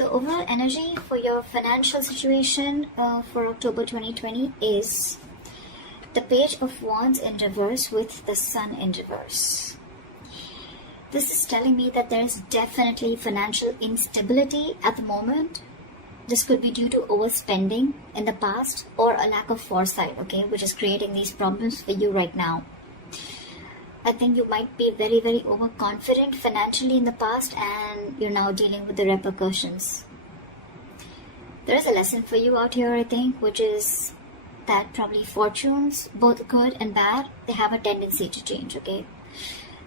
The overall energy for your financial situation for October 2020 is the Page of Wands in reverse with the Sun in reverse. This is telling me that there is definitely financial instability at the moment. This could be due to overspending in the past or a lack of foresight, okay, which is creating these problems for you right now. I think you might be very, very overconfident financially in the past and you're now dealing with the repercussions. There is a lesson for you out here, I think, which is that probably fortunes, both good and bad, they have a tendency to change, okay?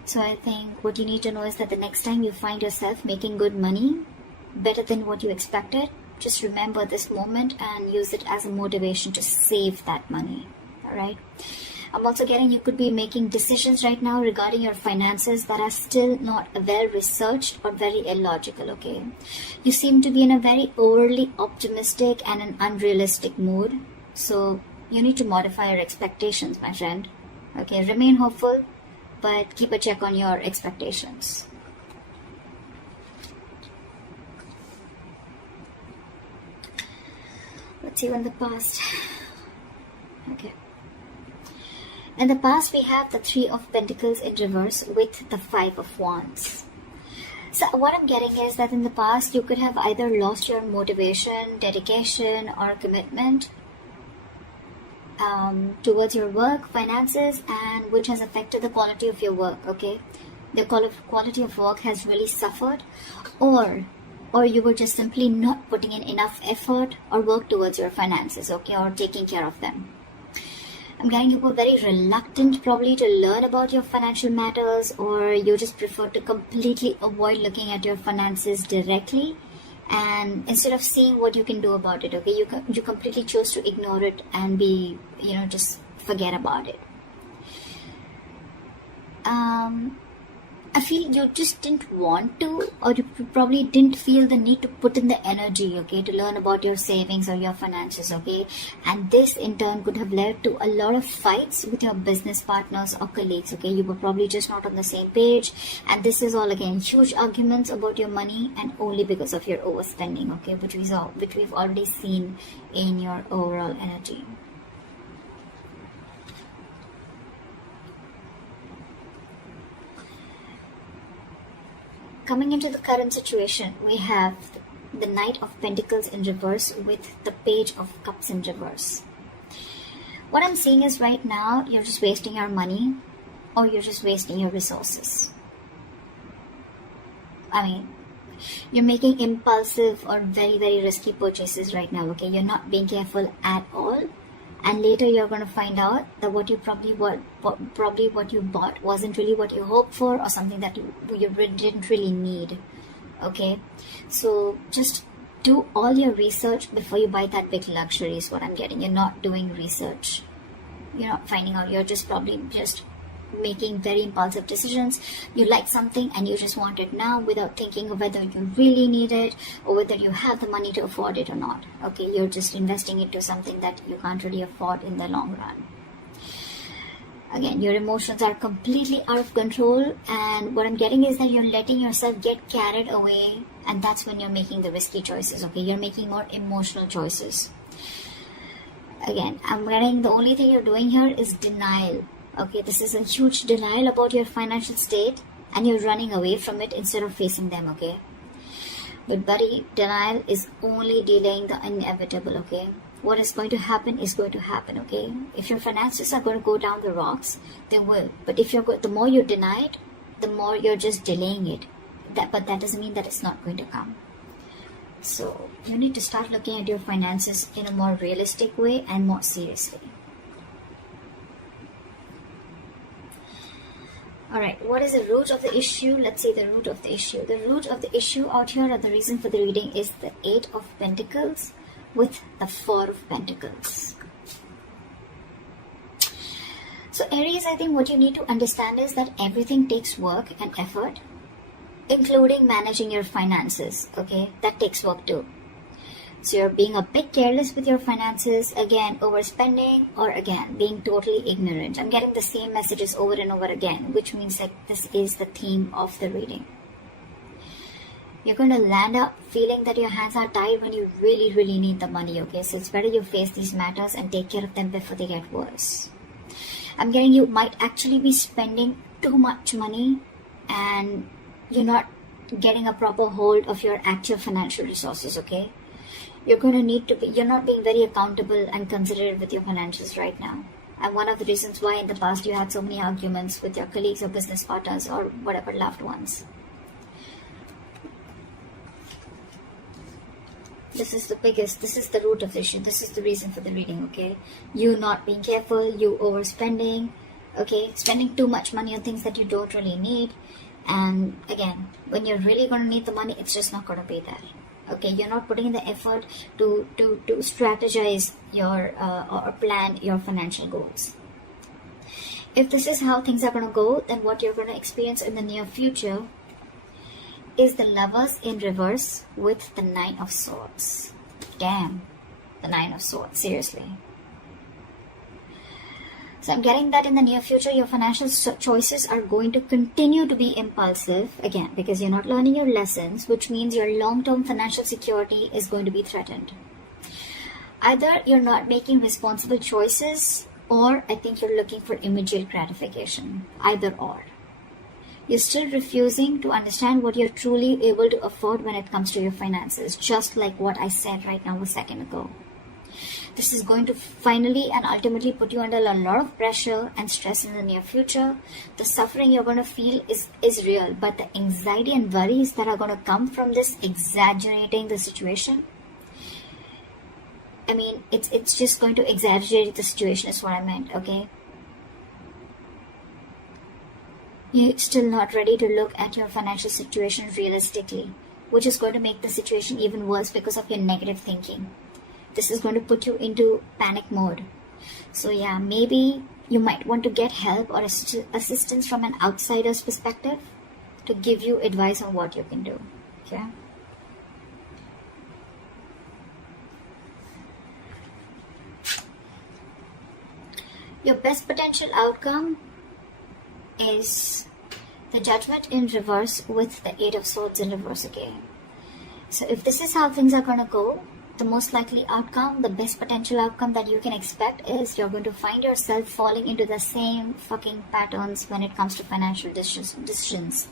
So I think what you need to know is that the next time you find yourself making good money, better than what you expected, just remember this moment and use it as a motivation to save that money, all right? I'm also getting you could be making decisions right now regarding your finances that are still not well researched or very illogical, okay? You seem to be in a very overly optimistic and an unrealistic mood. So you need to modify your expectations, my friend. Okay, remain hopeful, but keep a check on your expectations. Let's see in the past. Okay. In the past, we have the Three of Pentacles in reverse with the Five of Wands. So what I'm getting is that in the past, you could have either lost your motivation, dedication, or commitment towards your work, finances, and which has affected the quality of your work, okay? The quality of work has really suffered, or you were just simply not putting in enough effort or work towards your finances, okay, or taking care of them. I'm getting you were very reluctant probably to learn about your financial matters, or you just prefer to completely avoid looking at your finances directly, and instead of seeing what you can do about it, okay, you completely chose to ignore it and be, just forget about it. I feel you just didn't want to, or you probably didn't feel the need to put in the energy, okay, to learn about your savings or your finances, okay? And this in turn could have led to a lot of fights with your business partners or colleagues, okay? You were probably just not on the same page, and this is all again huge arguments about your money, and only because of your overspending, okay, which we've already seen in your overall energy. Coming into the current situation, we have the Knight of Pentacles in reverse with the Page of Cups in reverse. What I'm seeing is right now, you're just wasting your money or you're just wasting your resources. I mean, you're making impulsive or very, very risky purchases right now, okay? You're not being careful at all. And later you're going to find out that what you what you bought wasn't really what you hoped for, or something that you didn't really need. Okay, so just do all your research before you buy that big luxury is what I'm getting. You're not doing research. You're not finding out. You're just probably just making very impulsive decisions. You like something and you just want it now without thinking of whether you really need it or whether you have the money to afford it or not. Okay, you're just investing into something that you can't really afford in the long run. Again, your emotions are completely out of control, and what I'm getting is that you're letting yourself get carried away, and that's when you're making the risky choices. Okay, you're making more emotional choices. Again, I'm getting the only thing you're doing here is denial. Okay, this is a huge denial about your financial state, and you're running away from it instead of facing them, okay? But buddy, denial is only delaying the inevitable, okay? What is going to happen is going to happen, okay? If your finances are going to go down the rocks, they will. But if the more you deny it, the more you're just delaying it. But that doesn't mean that it's not going to come. So you need to start looking at your finances in a more realistic way and more seriously. Alright, what is the root of the issue? Let's see the root of the issue. The root of the issue out here, or the reason for the reading, is the Eight of Pentacles with the Four of Pentacles. So Aries, I think what you need to understand is that everything takes work and effort, including managing your finances, okay? That takes work too. So you're being a bit careless with your finances, again, overspending, or again, being totally ignorant. I'm getting the same messages over and over again, which means that this is the theme of the reading. You're going to land up feeling that your hands are tied when you really need the money, okay? So it's better you face these matters and take care of them before they get worse. I'm getting you might actually be spending too much money and you're not getting a proper hold of your actual financial resources, okay? You're going to need to be, you're not being very accountable and considerate with your finances right now. And one of the reasons why in the past you had so many arguments with your colleagues or business partners or whatever loved ones. This is the root of the issue. This is the reason for the reading, okay? You not being careful, you overspending, okay? Spending too much money on things that you don't really need. And again, when you're really going to need the money, it's just not going to be there. Okay, you're not putting in the effort to strategize your or plan your financial goals. If this is how things are going to go, then what you're going to experience in the near future is the Lovers in reverse with the Nine of Swords. Damn, the Nine of Swords, seriously. So I'm getting that in the near future, your financial choices are going to continue to be impulsive, again, because you're not learning your lessons, which means your long-term financial security is going to be threatened. Either you're not making responsible choices, or I think you're looking for immediate gratification. Either or. You're still refusing to understand what you're truly able to afford when it comes to your finances, just like what I said right now a second ago. This is going to finally and ultimately put you under a lot of pressure and stress in the near future. The suffering you're going to feel is real, but the anxiety and worries that are going to come from this exaggerating the situation, I mean, it's just going to exaggerate the situation is what I meant, okay? You're still not ready to look at your financial situation realistically, which is going to make the situation even worse because of your negative thinking. This is going to put you into panic mode. So yeah, maybe you might want to get help or assistance from an outsider's perspective to give you advice on what you can do. Okay? Your best potential outcome is the Judgment in reverse with the Eight of Swords in reverse again. So if this is how things are going to go, the most likely outcome, the best potential outcome that you can expect is you're going to find yourself falling into the same fucking patterns when it comes to financial decisions.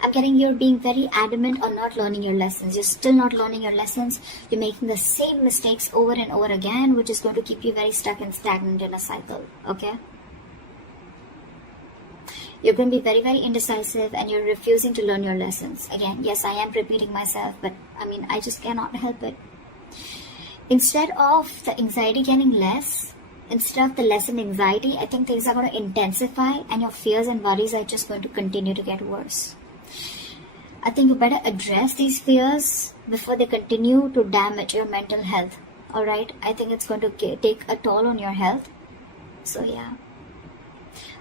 I'm getting you're being very adamant on not learning your lessons. You're still not learning your lessons. You're making the same mistakes over and over again, which is going to keep you very stuck and stagnant in a cycle. Okay? You're going to be very indecisive and you're refusing to learn your lessons. Again, yes, I am repeating myself, but I mean, I just cannot help it. Instead of the anxiety getting less, instead of the lessened anxiety, I think things are going to intensify and your fears and worries are just going to continue to get worse. I think you better address these fears before they continue to damage your mental health. Alright? I think it's going to take a toll on your health. So yeah.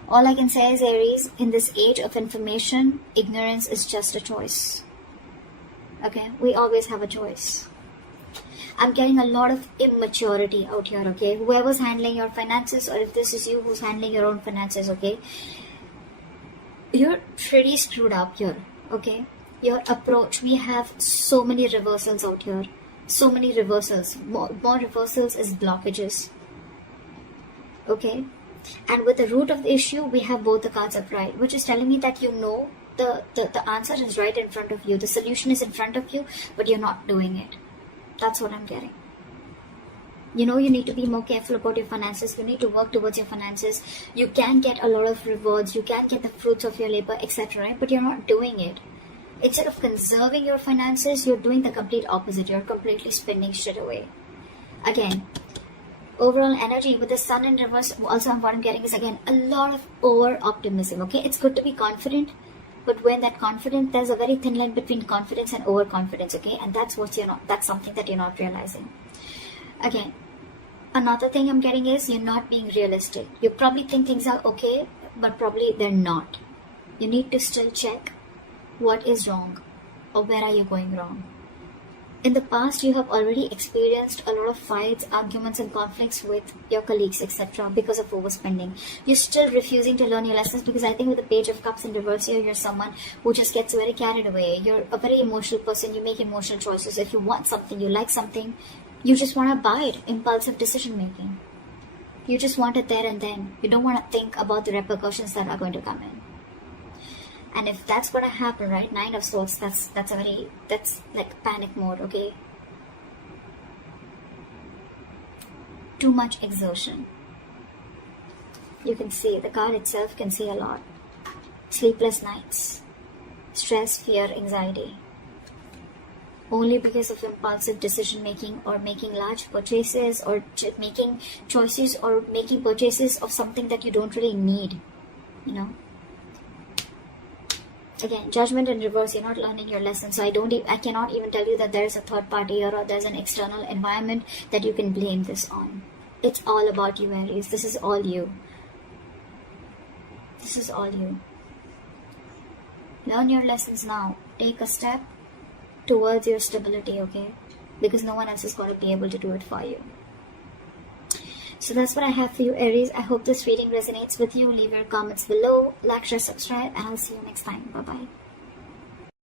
All I can say is, Aries, in this age of information, ignorance is just a choice. Okay? We always have a choice. I'm getting a lot of immaturity out here, okay? Whoever's handling your finances, or if this is you who's handling your own finances, okay? You're pretty screwed up here, okay? Your approach, we have so many reversals out here. So many reversals. More reversals is blockages. Okay? And with the root of the issue, we have both the cards upright, which is telling me that you know the answer is right in front of you. The solution is in front of you, but you're not doing it. That's what I'm getting. You know you need to be more careful about your finances. You need to work towards your finances. You can get a lot of rewards. You can get the fruits of your labor, etc. Right? But you're not doing it. Instead of conserving your finances, you're doing the complete opposite. You're completely spending shit away. Again, overall energy with the Sun in reverse, also what I'm getting is, again, a lot of over-optimism. Okay, it's good to be confident. But when that confidence, there's a very thin line between confidence and overconfidence, okay? And that's what that's something that you're not realizing. Again, another thing I'm getting is you're not being realistic. You probably think things are okay, but probably they're not. You need to still check what is wrong or where are you going wrong. In the past, you have already experienced a lot of fights, arguments, and conflicts with your colleagues, etc. because of overspending. You're still refusing to learn your lessons because I think with the Page of Cups in reverse here, you're someone who just gets very carried away. You're a very emotional person. You make emotional choices. If you want something, you like something, you just want to buy it. Impulsive decision making. You just want it there and then. You don't want to think about the repercussions that are going to come in. And if that's going to happen, right, Nine of Swords, that's like panic mode, okay? Too much exertion. You can see, the card itself can see a lot. Sleepless nights. Stress, fear, anxiety. Only because of impulsive decision making or making large purchases or making choices or making purchases of something that you don't really need, you know? Again, Judgment in reverse, you're not learning your lesson. So I cannot even tell you that there's a third party or there's an external environment that you can blame this on. It's all about you, Aries. This is all you. This is all you. Learn your lessons now. Take a step towards your stability, okay? Because no one else is going to be able to do it for you. So that's what I have for you, Aries. I hope this reading resonates with you. Leave your comments below, like, share, subscribe, and I'll see you next time. Bye-bye.